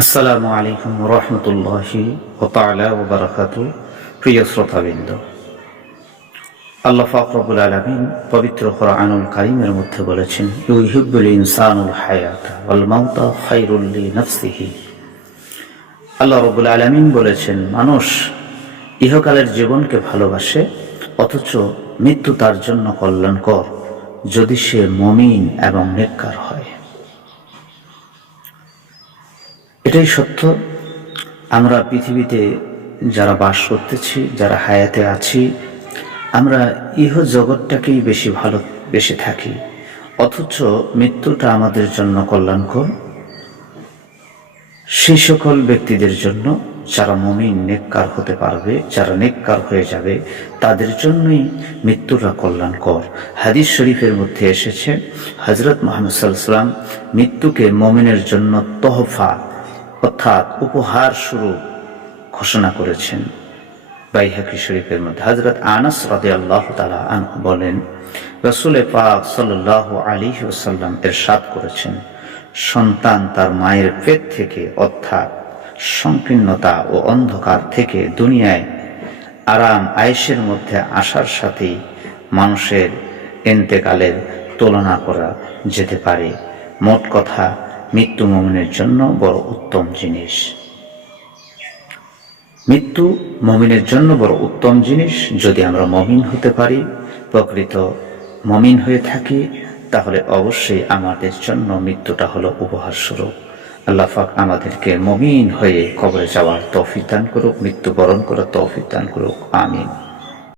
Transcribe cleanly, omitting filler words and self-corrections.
আসসালামু আলাইকুম রহমতুল্লাহি তাআলা ওয়া বারাকাতুহু। প্রিয় শ্রোতাবৃন্দ, আল্লাহ পাক রব্বুল আলামিন পবিত্র কোরআনুল কারীমের মধ্যে বলেছেন, ইউহিব্বুল ইনসানুল হায়াতা ওয়াল মাউতা খায়রুল লিনাফসিহি। আল্লাহ রব্বুল আলামিন বলেছেন, মানুষ ইহকালের জীবনকে ভালোবাসে, অথচ মৃত্যু তার জন্য কল্যাণকর যদি সে মুমিন এবং নেককার হয়। এটাই সত্য। আমরা পৃথিবীতে যারা বাস করতেছি, যারা হায়াতে আছি, আমরা ইহ জগৎটাকেই বেশি ভালোবেসে থাকি, অথচ মৃত্যুটা আমাদের জন্য কল্যাণকর সেই সকল ব্যক্তিদের জন্য যারা মুমিন নেককার হতে পারবে, যারা নেককার হয়ে যাবে, তাদের জন্যই মৃত্যুটা কল্যাণকর। হাদিস শরীফের মধ্যে এসেছে, হযরত মুহাম্মদ সাল্লাল্লাহু আলাইহি ওয়াসাল্লাম মৃত্যুকে মুমিনের জন্য তোহফা অর্থাৎ উপহার স্বরূপ ঘোষণা করেছেন। বাইহাকী শরীফের মধ্যে হযরত আনাস রাদিয়াল্লাহু তাআলা আনহু বলেন, রাসূল পাক সাল্লাল্লাহু আলাইহি ওয়াসাল্লাম ইরশাদ করেছেন, সন্তান তার মায়ের পেট থেকে অর্থাৎ সংকীর্ণতা ও অন্ধকার থেকে দুনিয়ায় আরাম আয়েশের মধ্যে আসার সাথেই মানুষের ইন্তেকালের তুলনা করা যেতে পারে। মোট কথা, মৃত্যু মুমিনের জন্য বড় উত্তম জিনিস। মৃত্যু মুমিনের জন্য বড় উত্তম জিনিস। যদি আমরা মুমিন হতে পারি, প্রকৃত মুমিন হয়ে থাকি, তাহলে অবশ্যই আমাদের জন্য মৃত্যুটা হলো উপহার স্বরূপ। আল্লাহ পাক আমাদেরকে মুমিন হয়ে কবরে যাওয়ার তৌফিক দান করুক, মৃত্যুবরণ করার তৌফিক দান করুক। আমিন।